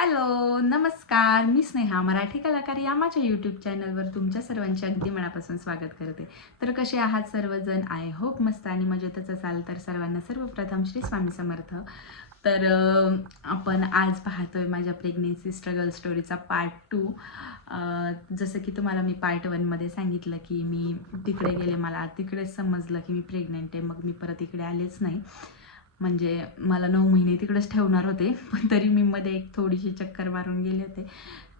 Hello नमस्कार. मी स्नेहा मराठी कलाकार या माझ्या यूट्यूब चॅनलवर तुमच्या सर्वांचे अगदी मनापासून स्वागत करते. तर कसे आहात सर्वजण? आय होप मस्त आणि मजेतच असाल तर सर्वांना सर्वप्रथम श्री स्वामी समर्थ. तर आपण आज पाहतोय माझ्या प्रेग्नेन्सी स्ट्रगल स्टोरीचा पार्ट टू जसं की तुम्हाला मी पार्ट वनमध्ये सांगितलं की मी तिकडे गेले मला तिकडेच समजलं की मी प्रेग्नेंट आहे मग मी परत इकडे आलेच नाही. म्हणजे मला नऊ महिने तिकडेच ठेवणार होते पण तरी मी मध्ये एक थोडीशी चक्कर मारून गेले होते.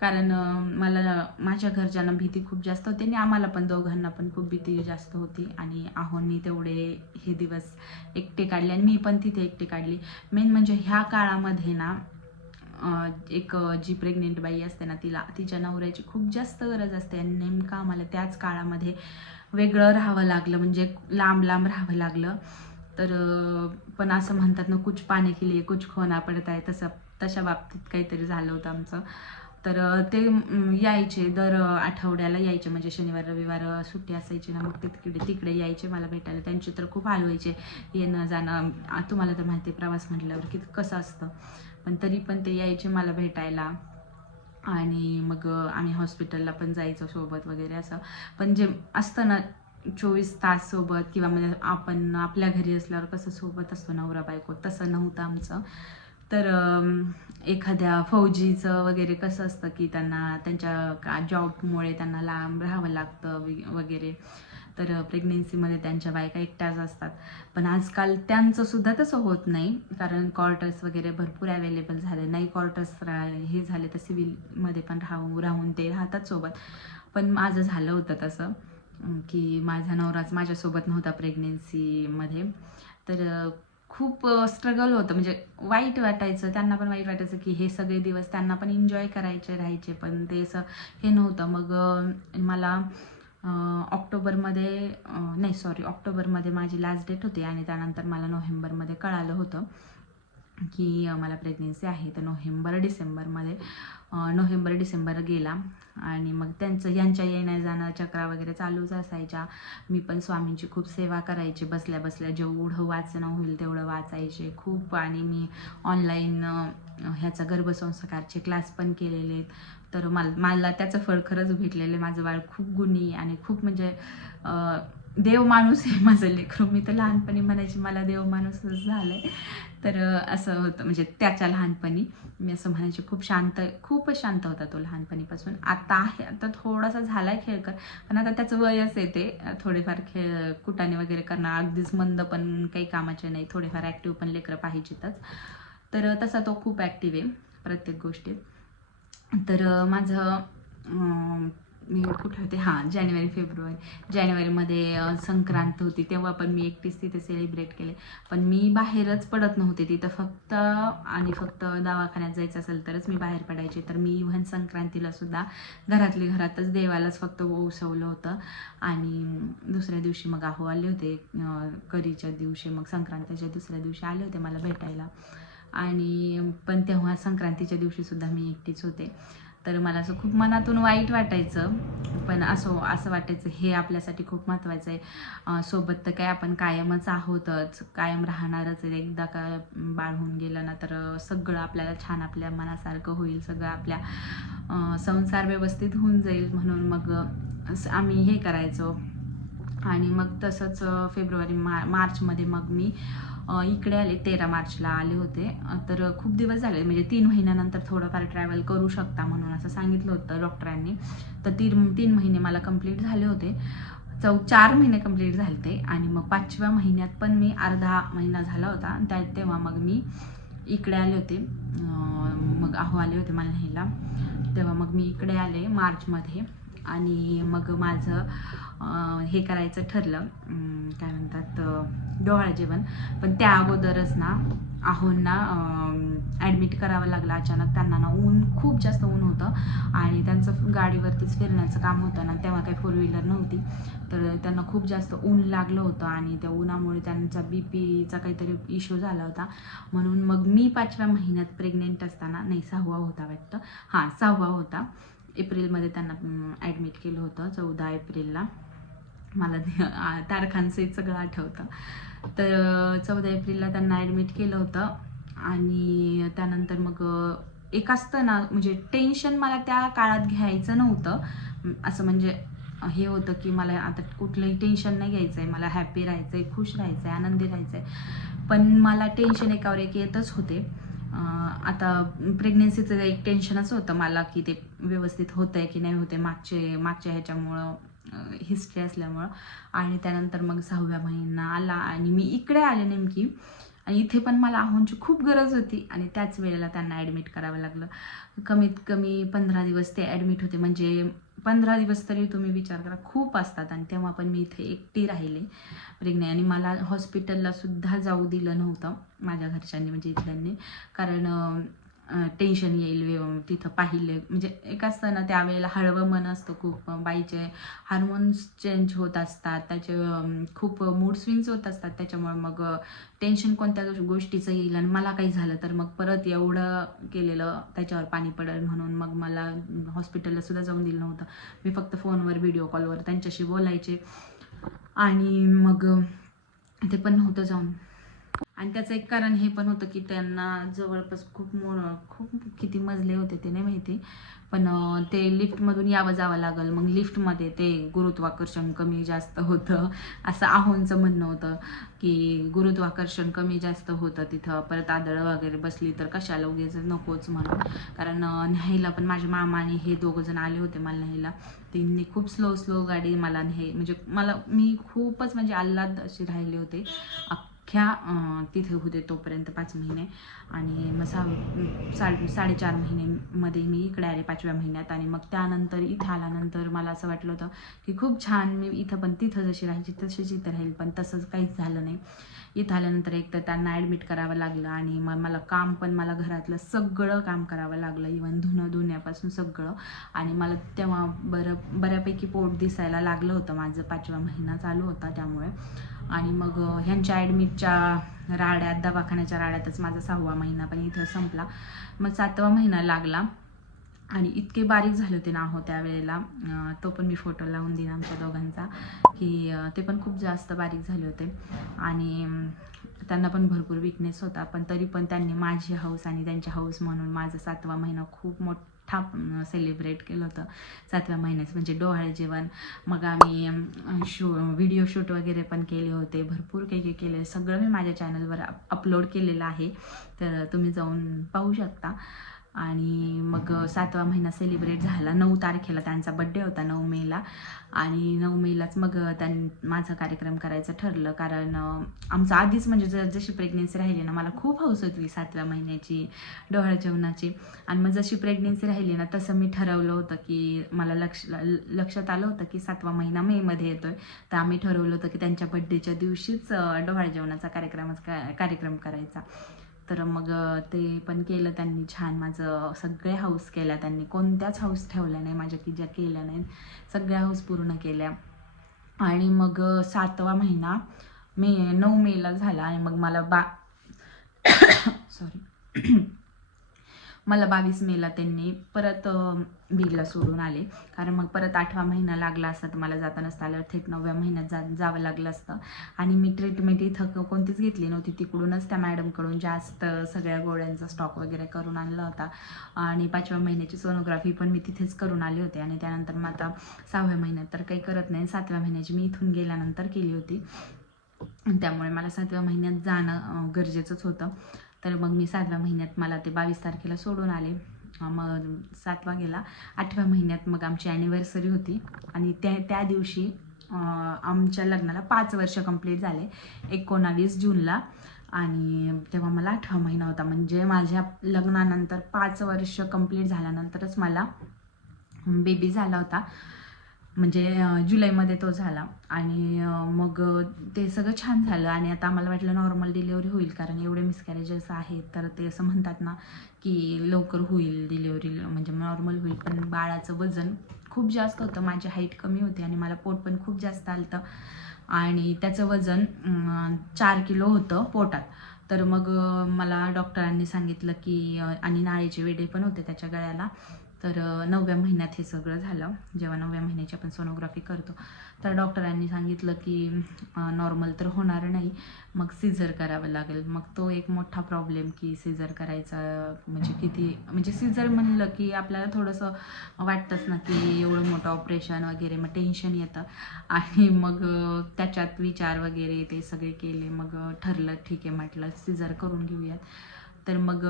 कारण मला माझ्या घरच्यांना भीती खूप जास्त होती आणि आम्हाला पण दोघांना पण खूप भीती जास्त होती आणि आहोंनी तेवढे हे दिवस एकटे काढले आणि मी पण तिथे एकटे काढली. मेन म्हणजे ह्या काळामध्ये ना एक जी प्रेग्नेंट बाई असते ना तिला तिच्या नवऱ्याची खूप जास्त गरज असते आणि नेमकं आम्हाला त्याच काळामध्ये वेगळं राहावं लागलं म्हणजे लांब लांब राहावं लागलं. तर पण असं म्हणतात ना कुछ पाने के लिए कुछ खोना पडत आहे तसं तशा बाबतीत काहीतरी झालं होतं आमचं. तर ते यायचे दर आठवड्याला यायचे म्हणजे शनिवार रविवार सुट्टी असायची ना मग ते तिकडे तिकडे यायचे मला भेटायला. त्यांचे तर खूप हलवायचे येणं जाणं. तुम्हाला तर माहिती आहे प्रवास म्हटल्यावर की कसं असतं. पण तरी पण ते यायचे मला भेटायला. आणि मग आम्ही हॉस्पिटलला पण जायचो सोबत वगैरे असं. पण जे असतं ना चोवीस तास सोबत किंवा म्हणजे आपण आपल्या घरी असल्यावर कसं सोबत असतो नवरा बायको तसं नव्हतं आमचं. तर एखाद्या फौजीचं वगैरे कसं असतं की त्यांना त्यांच्या का जॉबमुळे त्यांना लांब राहावं लागतं वगैरे. तर प्रेग्नेन्सीमध्ये त्यांच्या बायका एकट्याच असतात. पण आजकाल त्यांचं सुद्धा तसं होत नाही कारण क्वार्टर्स वगैरे भरपूर अवेलेबल झाले. नाही क्वार्टर्स हे झाले तर सिव्हिलमध्ये पण राहून राहून ते राहतात सोबत. पण माझं झालं होतं तसं. की माझा नवराच माझ्यासोबत नव्हता प्रेग्नेन्सीमध्ये तर खूप स्ट्रगल होतं. म्हणजे वाईट वाटायचं त्यांना पण वाईट वाटायचं की हे सगळे दिवस त्यांना पण एन्जॉय करायचे राहायचे पण ते असं हे नव्हतं. मग मला ऑक्टोबरमध्ये नाही सॉरी ऑक्टोबरमध्ये माझी लास्ट डेट होती आणि त्यानंतर मला नोव्हेंबरमध्ये कळालं होतं. की मला प्रेग्नेन्सी आहे तर नोव्हेंबर डिसेंबरमध्ये नोव्हेंबर डिसेंबर गेला. आणि मग त्यांचं यांच्या येण्या जाणं चक्रा वगैरे चालूच असायच्या. मी पण स्वामींची खूप सेवा करायची. बसल्या बसल्या जेवढं वाचणं होईल तेवढं वाचायचे खूप. आणि मी ऑनलाईन ह्याचा गर्भसंस्कारचे क्लास पण केलेले. तर मला मला त्याचं फळ खरंच भेटलेलं. आहे माझं बाळ खूप गुणी आणि खूप म्हणजे देव माणूस आहे माझं लेकरू. मी तर लहानपणी म्हणायची मला देव माणूसच झालं आहे तर असं होतं. म्हणजे त्याच्या लहानपणी मी असं म्हणायचे खूप शांत खूपच शांत होता तो लहानपणीपासून. आता आहे आता थोडासा झाला आहे खेळकर पण आता त्याचं वयच येते थोडेफार खेळ कुटाने वगैरे करणं अगदीच मंद पण काही कामाचे नाही. थोडेफार ॲक्टिव्ह पण लेकरं पाहिजेतच. तर तसा तो खूप ॲक्टिव्ह आहे प्रत्येक गोष्टीत. तर माझं मी कुठे होते हां जानेवारी फेब्रुवारी. जानेवारीमध्ये संक्रांत होती तेव्हा पण मी एकटीच तिथे सेलिब्रेट केले. पण मी बाहेरच पडत नव्हते तिथं. फक्त आणि फक्त दवाखान्यात जायचं असेल तरच मी बाहेर पडायचे. तर मी इव्हन संक्रांतीला सुद्धा घरातली घरातच देवालाच फक्त ओसवलं होतं. आणि दुसऱ्या दिवशी मग आहो आले होते. करीच्या दिवशी मग संक्रांतीच्या दुसऱ्या दिवशी आले होते मला भेटायला. आणि पण तेव्हा संक्रांतीच्या दिवशीसुद्धा मी एकटीच होते. तर मला असं खूप मनातून वाईट वाटायचं. पण असो असं वाटायचं हे आपल्यासाठी खूप महत्त्वाचं आहे. सोबत तर काय आपण कायमच आहोतच. कायम राहणारच आहे. एकदा का बाळ होऊन गेलं ना तर सगळं आपल्याला छान आपल्या मनासारखं होईल. सगळं आपल्या संसार व्यवस्थित होऊन जाईल. म्हणून मग असं आम्ही हे करायचो. आणि मग तसंच फेब्रुवारी मा मार्चमध्ये मग मी इकडे आले तेरा मार्चला आले होते. तर खूप दिवस झाले म्हणजे तीन महिन्यानंतर थोडंफार ट्रॅव्हल करू शकता म्हणून असं सांगितलं होतं डॉक्टरांनी तर तीन तीन महिने मला कंप्लीट झाले होते. चौ चार महिने कंप्लीट झाले ते आणि मग पाचव्या महिन्यात पण मी अर्धा महिना झाला होता. त्या तेव्हा मग मी इकडे आले होते. मग आहो आले होते मला न्यायला. तेव्हा मग मी इकडे आले मार्चमध्ये. आणि मग माझं हे करायचं ठरलं. काय म्हणतात अं, डोहाळ जेवण. पण त्या अगोदरच ना आहोंना ॲडमिट करावं लागलं. अचानक त्यांना ना ऊन खूप जास्त ऊन होतं. आणि त्यांचं गाडीवरतीच फिरण्याचं काम होतं ना तेव्हा काही फोर व्हीलर नव्हती. तर त्यांना खूप जास्त ऊन लागलं होतं आणि त्या उन्हामुळे त्यांचा बी पीचा काहीतरी इश्यू झाला होता. म्हणून मग मी पाचव्या महिन्यात प्रेग्नेंट असताना नाही सहावा होता वाटतं. हां सहावा होता. एप्रिलमध्ये त्यांना ॲडमिट केलं होतं चौदा एप्रिलला. मला ते, सगळं आठवतं. तर चौदा एप्रिलला त्यांना ॲडमिट केलं होतं आणि त्यानंतर मग एक असतं ना म्हणजे टेन्शन मला त्या काळात घ्यायचं नव्हतं. असं म्हणजे हे होतं की मला आता कुठलंही टेन्शन नाही घ्यायचं आहे मला हॅपी राहायचं आहे खुश राहायचं आहे आनंदी राहायचं आहे पण मला टेन्शन एकावर एक येतच होते. आता प्रेग्नेन्सीचं एक टेन्शनच होतं मला की ते व्यवस्थित होतं आहे की नाही होते मागचे मागच्या ह्याच्यामुळं हिस्ट्री असल्यामुळं. आणि त्यानंतर मग सहाव्या महिना आला आणि मी इकडे आले नेमकी. आणि इथे पण मला आहोंची खूप गरज होती आणि त्याच वेळेला त्यांना ॲडमिट करावं लागलं. कमीत कमी पंधरा दिवस ते ॲडमिट होते. म्हणजे पंधरा दिवस तरी तुम्ही विचार करा. खूप असतात आणि तेव्हा पण मी इथे एकटी राहिले. प्रेग्ने आणि मला हॉस्पिटलला सुद्धा जाऊ दिलं नव्हतं. माझ्या घरच्यांनी म्हणजे इथल्यांनी. कारण टेन्शन येईल तिथं पाहिले. म्हणजे एक असतं ना त्यावेळेला हळवं मन असतं खूप. बाईचे हार्मोन्स चेंज होत असतात त्याचे खूप मूड स्विंग्स होत असतात. त्याच्यामुळे मग टेन्शन कोणत्या गोष्टीचं येईल? आणि मला काही झालं तर मग परत एवढं केलेलं त्याच्यावर पाणी पडेल म्हणून मग मला हॉस्पिटलला सुद्धा जाऊन दिलं नव्हतं. मी फक्त फोनवर व्हिडिओ कॉलवर त्यांच्याशी बोलायचे. आणि मग ते पण नव्हतं जाऊन. आणि त्याचं एक कारण हे पण होतं की त्यांना जवळपास खूप मो खूप किती मजले होते ते नाही माहिती. पण ते लिफ्टमधून यावं जावं लागल. मग लिफ्टमध्ये ते गुरुत्वाकर्षण कमी जास्त होतं. असं आहोंचं म्हणणं होतं की गुरुत्वाकर्षण कमी जास्त होतं तिथं. परत आदळ वगैरे बसली तर कशाला उगेच नकोच म्हणून. कारण न्यायला पण माझ्या मामाने हे दोघं जण आले होते मला न्यायला. त्यांनी खूप स्लो स्लो गाडी मला न्याय म्हणजे मला मी खूपच म्हणजे आल्हाद अशी राहिले होते. अख्ख्या तिथे होते तोपर्यंत पाच महिने. आणि मग सहा साडे साडेचार महिनेमध्ये मी इकडे आले पाचव्या महिन्यात. आणि मग त्यानंतर इथं आल्यानंतर मला असं वाटलं होतं की खूप छान मी इथं पण तिथं जशी राहायची तशीच इथं राहील पण तसंच काहीच झालं नाही. इथं आल्यानंतर एक तर त्यांना ॲडमिट करावं लागलं आणि मग मला काम पण मला घरातलं सगळं काम करावं लागलं. इवन धुणं धुण्यापासून सगळं. आणि मला तेव्हा बरं बऱ्यापैकी पोट दिसायला लागलं होतं. माझं पाचवा महिना चालू होता त्यामुळे. आणि मग ह्यांच्या ॲडमिटच्या राड्यात दवाखान्याच्या राड्यातच माझा सहावा महिना पण इथं संपला. मग सातवा महिना लागला. आणि इतके बारीक झाले होते ना हो त्यावेळेला. तो पण मी फोटो लावून देईन आमच्या दोघांचा की ते पण खूप जास्त बारीक झाले होते. आणि त्यांना पण भरपूर विकनेस होता पण तरी पण त्यांनी माझी हाऊस आणि त्यांची हाऊस म्हणून माझा सातवा महिना खूप मोठा सेलिब्रेट केलं होतं. सातव्या महिन्याचं म्हणजे डोहाळे जेवण. मग आम्ही शू व्हिडिओ शूट वगैरे पण केले होते भरपूर काही काही केले. सगळं मी माझ्या चॅनलवर अपलोड केलेलं आहे. तर तुम्ही जाऊन पाहू शकता. आणि मग सातवा महिना सेलिब्रेट झाला. नऊ तारखेला त्यांचा बड्डे होता नऊ मेला आणि नऊ मेलाच मग त्यां माझा कार्यक्रम करायचं ठरलं. कारण आमचं आधीच म्हणजे ज जशी प्रेग्नेन्सी राहिली ना मला खूप हौस होती सातव्या महिन्याची डोहाळ जेवणाची. आणि मग जशी प्रेग्नेन्सी राहिली ना तसं मी ठरवलं होतं की मला लक्ष ल- लक्षात आलं होतं की सातवा महिना मेमध्ये येतोय. तर आम्ही ठरवलं होतं की त्यांच्या बड्डेच्या दिवशीच डोहाळ जेवणाचा कार्यक्रमच का कार्यक्रम करायचा. तर मग ते पण केलं त्यांनी छान. माझं सगळे हाऊस केल्या त्यांनी. कोणत्याच हाऊस ठेवल्या नाही माझ्या की ज्या केल्या नाहीत. सगळ्या हाऊस पूर्ण केल्या. आणि मग सातवा महिना मे नऊ मेला झाला आणि मग मला बा सॉरी मला बावीस मेला त्यांनी परत बीडला सोडून आले. कारण मग परत आठवा महिना लागला असता तर मला जाता नसता आलं थेट नवव्या महिन्यात जा जावं लागलं असतं. आणि मी ट्रीटमेंट इथं कोणतीच घेतली नव्हती. तिकडूनच त्या मॅडमकडून जास्त सगळ्या गोळ्यांचा स्टॉक वगैरे करून आणला होता. आणि पाचव्या महिन्याची सोनोग्राफी पण मी तिथेच करून आली होती. आणि त्यानंतर मग आता सहाव्या महिन्यात तर काही करत नाही. सातव्या महिन्याची मी इथून गेल्यानंतर केली होती. त्यामुळे मला सातव्या महिन्यात जाणं गरजेचंच होतं. तर मग मी सातव्या महिन्यात मला ते बावीस तारखेला सोडून आले. मग सातवा गेला. आठव्या महिन्यात मग आमची ॲनिव्हर्सरी होती. आणि त्या त्या दिवशी आमच्या लग्नाला पाच वर्ष कंप्लीट झाले. एकोणावीस जूनला. आणि तेव्हा मला आठवा महिना होता. म्हणजे माझ्या लग्नानंतर पाच वर्ष कंप्लीट झाल्यानंतरच मला बेबी झाला होता. म्हणजे जुलैमध्ये तो झाला. आणि मग ते सगळं छान झालं. आणि आता आम्हाला वाटलं नॉर्मल डिलिव्हरी होईल कारण एवढे मिसकॅरेजेस आहेत. तर ते असं म्हणतात ना की लवकर होईल डिलिव्हरी म्हणजे नॉर्मल होईल. पण बाळाचं वजन खूप जास्त होतं. माझी हाईट कमी होती आणि मला पोट पण खूप जास्त आलं आणि त्याचं वजन चार किलो होतं पोटात. तर मग मला डॉक्टरांनी सांगितलं की आणि नाळीचे वेडे पण होते त्याच्या गळ्याला. तर नवव्या महिन्यात हे सगळं झालं. जेव्हा नवव्या महिन्याची आपण सोनोग्राफी करतो तर डॉक्टरांनी सांगितलं की नॉर्मल तर होणार नाही. मग सिझर करावं लागेल. मग तो एक मोठा प्रॉब्लेम की सिझर करायचा म्हणजे किती म्हणजे सिझर म्हणलं की आपल्याला थोडंसं वाटतंच ना की एवढं मोठं ऑपरेशन वगैरे मग टेन्शन येतं. आणि मग त्याच्यात विचार वगैरे ते सगळे केले. मग ठरलं ठीक आहे म्हटलं सिझर करून घेऊयात. तर मग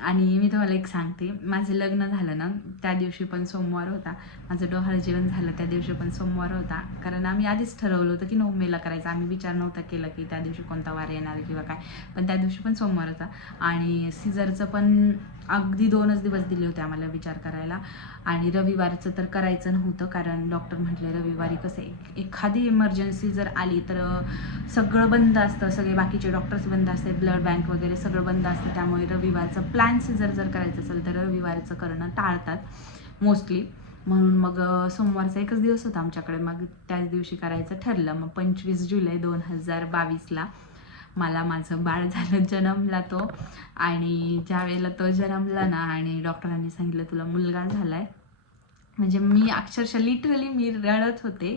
आणि मी तुम्हाला एक सांगते. माझं लग्न झालं ना त्या दिवशी पण सोमवार होता. माझं डोहाळ जेवण झालं त्या दिवशी पण सोमवार होता. कारण आम्ही आधीच ठरवलं होतं की नऊ मेला करायचं. आम्ही विचार नव्हता केला की त्या दिवशी कोणता वार येणार किंवा काय. पण त्या दिवशी पण सोमवार होता. आणि सिझरचं पण अगदी दोनच दिवस दिले होते आम्हाला विचार करायला. आणि रविवारचं तर करायचं नव्हतं कारण डॉक्टर म्हटले रविवारी कसं एक एखादी इमर्जन्सी जर आली तर सगळं बंद असतं सगळे बाकीचे डॉक्टर्स बंद असते ब्लड बँक वगैरे सगळं बंद असतं त्यामुळे रविवारचं प्लॅन जर जर करायचं असेल तर रविवारचं करणं टाळतात मोस्टली म्हणून मग सोमवारचा एकच दिवस होता आमच्याकडे मग त्याच दिवशी करायचं ठरलं. मग पंचवीस जुलै दोन हजार बावीसला मला माझं बाळ झालं जन्मला तो. आणि ज्या वेळेला तो जन्मला ना आणि डॉक्टरांनी सांगितलं तुला मुलगा झाला आहे म्हणजे मी अक्षरशः लिटरली मी रडत होते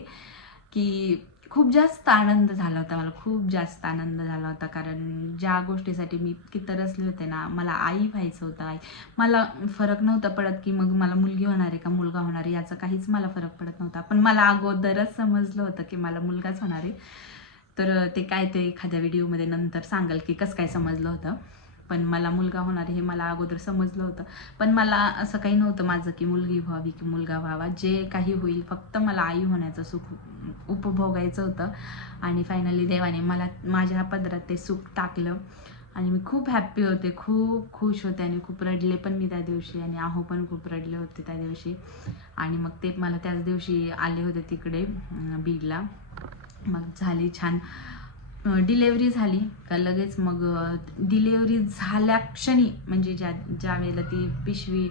की खूप जास्त आनंद झाला होता मला खूप जास्त आनंद झाला होता. कारण ज्या गोष्टीसाठी मी इतकी तरसले होते ना मला आई व्हायचं होतं आई. मला फरक नव्हता पडत की मग मला मुलगी होणार आहे का मुलगा होणार आहे याचा काहीच मला फरक पडत नव्हता. पण मला अगोदरच समजलं होतं की मला मुलगाच होणार आहे. तर ते काय ते एखाद्या व्हिडिओमध्ये नंतर सांगाल की कसं काय समजलं होतं. पण मला मुलगा होणार हे मला अगोदर समजलं होतं. पण मला असं काही नव्हतं माझं की मुलगी व्हावी की मुलगा व्हावा. जे काही होईल फक्त मला आई होण्याचं सुख उपभोगायचं होतं. आणि फायनली देवाने मला माझ्या पदरात ते सुख टाकलं. आणि मी खूप हॅप्पी होते. खूप खुश होते आणि खूप रडले पण मी त्या दिवशी आणि आहो पण खूप रडले होते त्या दिवशी. आणि मग ते मला त्याच दिवशी आले होते तिकडे बीडला. मग झाली छान. डिलेवरी झाली. का लगेच मग डिलेवरी झाल्या क्षणी म्हणजे ज्या ज्या वेळेला ती पिशवी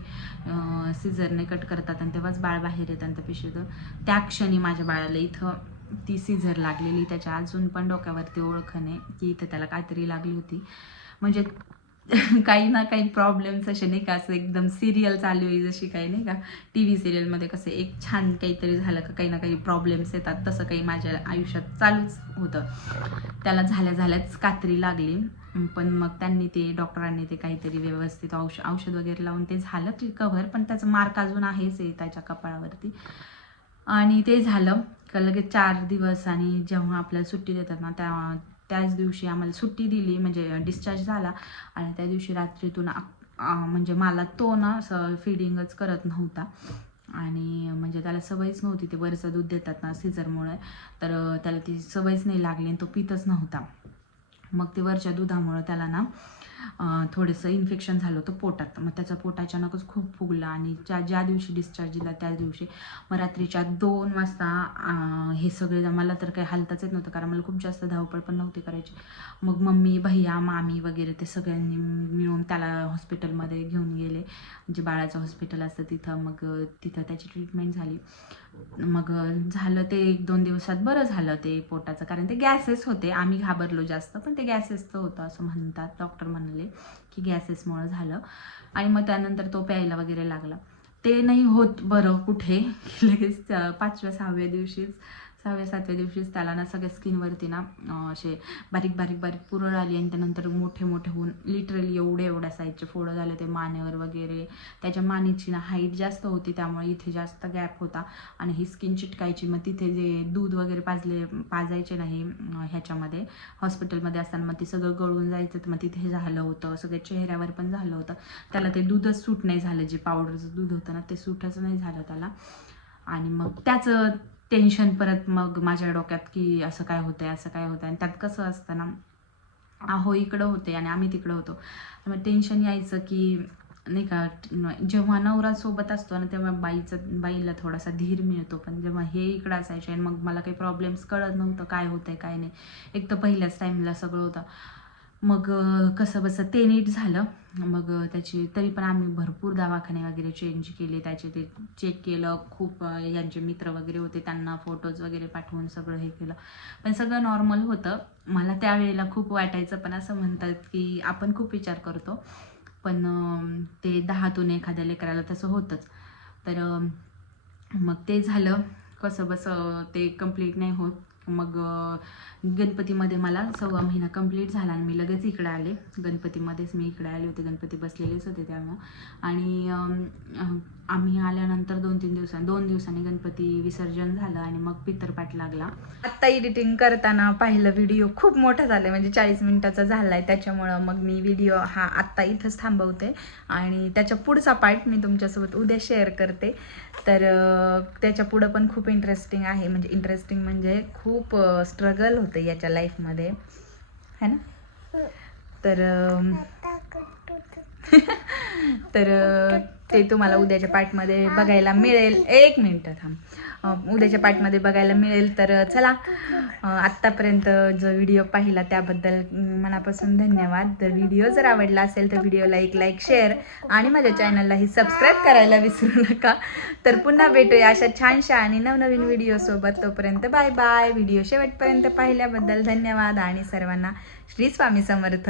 सिझरने कट करतात आणि तेव्हाच बाळ बाहेर येतं त्या पिशवीतून त्या क्षणी माझ्या बाळाला इथं ती सिझर लागलेली. त्याच्या अजून पण डोक्यावरती ओळख नाही की इथं त्याला काहीतरी लागली होती. म्हणजे काही ना काही प्रॉब्लेम्स असे नाही का असं एकदम सिरियल चालू आहे जशी काही नाही का टी व्ही सिरियलमध्ये कसं एक छान काहीतरी झालं का काही ना काही प्रॉब्लेम्स येतात तसं काही माझ्या आयुष्यात चालूच होतं. त्याला झाल्या झाल्याच कात्री लागली. पण मग त्यांनी ते डॉक्टरांनी ते काहीतरी व्यवस्थित औष औषध वगैरे लावून ते झालं रिकवर पण त्याचं मार्क अजून आहेच आहे त्याच्या कपाळावरती. आणि ते झालं. का लगेच चार दिवस आणि जेव्हा आपल्याला सुट्टी देतात ना त्या त्याच दिवशी आम्हाला सुट्टी दिली म्हणजे डिस्चार्ज झाला आणि त्या दिवशी रात्रीतून आ- म्हणजे मला तो ना असं फिडिंगच करत नव्हता. आणि म्हणजे त्याला सवयच नव्हती ते वरचं दूध देतात ना सिझरमुळे. तर त्याला ती सवयच नाही लागली आणि तो पितच नव्हता. मग ते वरच्या दुधामुळं त्याला ना थोडंसं इन्फेक्शन झालं होतं पोटात. मग त्याचा पोट अचानकच खूप फुगला आणि ज्या ज्या दिवशी डिस्चार्ज दिला त्याच दिवशी. मग रात्रीच्या दोन वाजता हे सगळे मला तर काही हालताच येत नव्हतं कारण मला खूप जास्त धावपळ पण नव्हती करायची. मग मम्मी भैया मामी वगैरे ते सगळ्यांनी मिळून त्याला हॉस्पिटलमध्ये घेऊन गेले. जे बाळाचं हॉस्पिटल असतं तिथं मग तिथं त्याची ट्रीटमेंट झाली. मग झालं ते एक दोन दिवसात बरं झालं ते पोटाचं कारण ते गॅसेस होते. आम्ही घाबरलो जास्त पण ते गॅसेसचं होतं असं म्हणतात. डॉक्टर म्हणले की गॅसेसमुळं झालं. आणि मग त्यानंतर तो प्यायला वगैरे लागला. ते नाही होत बरं कुठे. लगेच पाचव्या सहाव्या दिवशीच सहाव्या सातव्या दिवशीच त्याला ना सगळ्या स्किनवरती ना असे बारीक बारीक बारीक पुरळ आली आणि त्यानंतर मोठे मोठे होऊन लिटरली एवढे एवढ्या साईजचे फोडं झाले ते मानेवर वगैरे. त्याच्या मानेची ना हाईट जास्त होती त्यामुळे इथे जास्त गॅप होता. आणि ही स्किन चिटकायची मग तिथे जे दूध वगैरे पाजले पाजायचे नाही ह्याच्यामध्ये हॉस्पिटलमध्ये असताना मग ते सगळं गळून जायचं तर मग तिथे झालं होतं. सगळ्या चेहऱ्यावर पण झालं होतं. त्याला ते दूधच सूट नाही झालं जे पावडरचं दूध होतं ना ते सूटच नाही झालं त्याला. आणि मग त्याचं टेन्शन परत मग माझ्या डोक्यात की असं काय होतं आहे असं काय होतं आणि त्यात कसं असतं ना आहो इकडं होते आणि आम्ही तिकडं होतो. मग टेन्शन यायचं की नाही का जेव्हा नवरा सोबत असतो ना तेव्हा बाईचं बाईला थोडासा धीर मिळतो. पण जेव्हा हे इकडं असायचे आणि मग मला काही प्रॉब्लेम्स कळत नव्हतं काय होतं आहे काय नाही. एक तर पहिल्याच टाईमला सगळं होतं. मग कसं बसं ते नीट झालं. मग त्याची तरी पण आम्ही भरपूर दवाखाने वगैरे चेंज केले. त्याचे ते चेक केलं. खूप यांचे मित्र वगैरे होते. त्यांना फोटोज वगैरे पाठवून सगळं हे केलं. पण सगळं नॉर्मल होतं. मला त्यावेळेला खूप वाटायचं. पण असं म्हणतात की आपण खूप विचार करतो. पण ते दहातून एखाद्या लेकराला तसं होतंच. तर मग ते झालं. कसं बसं ते कंप्लीट नाही होत. मग गणपतीमध्ये मला सव्वा महिना कंप्लीट झाला आणि मी लगेच इकडे आले. गणपतीमध्येच मी इकडे आले होते. गणपती बसलेलेच होते त्यामुळं. आणि आम्ही आल्यानंतर दोन तीन दिवसांनी दोन दिवसांनी गणपती विसर्जन झालं आणि मग पितरपाठ लागला. आत्ता एडिटिंग करताना पाहिलं व्हिडिओ खूप मोठा झाला म्हणजे चाळीस मिनिटाचा झाला आहे त्याच्यामुळं मग मी व्हिडिओ हा आत्ता इथंच थांबवते. आणि त्याच्या पुढचा पार्ट मी तुमच्यासोबत उद्या शेअर करते. तर त्याच्या पुढं पण खूप इंटरेस्टिंग आहे. म्हणजे इंटरेस्टिंग म्हणजे खूप स्ट्रगल होतं याच्या लाईफमध्ये है ना? तर तर ते तुम्हाला उद्याच्या पार्टमध्ये बघायला मिळेल. एक मिनटं थांब. उद्याच्या पार्टमध्ये बघायला मिळेल. तर चला आत्तापर्यंत जो व्हिडिओ पाहिला त्याबद्दल मनापासून धन्यवाद. जर व्हिडिओ जर आवडला असेल तर व्हिडिओला एक लाईक शेअर आणि माझ्या चॅनललाही सबस्क्राईब करायला विसरू नका. तर पुन्हा भेटूया अशा छानशा आणि नवनवीन व्हिडिओसोबत तोपर्यंत बाय बाय व्हिडिओ शेवटपर्यंत पाहिल्याबद्दल धन्यवाद आणि सर्वांना श्री स्वामी समर्थ.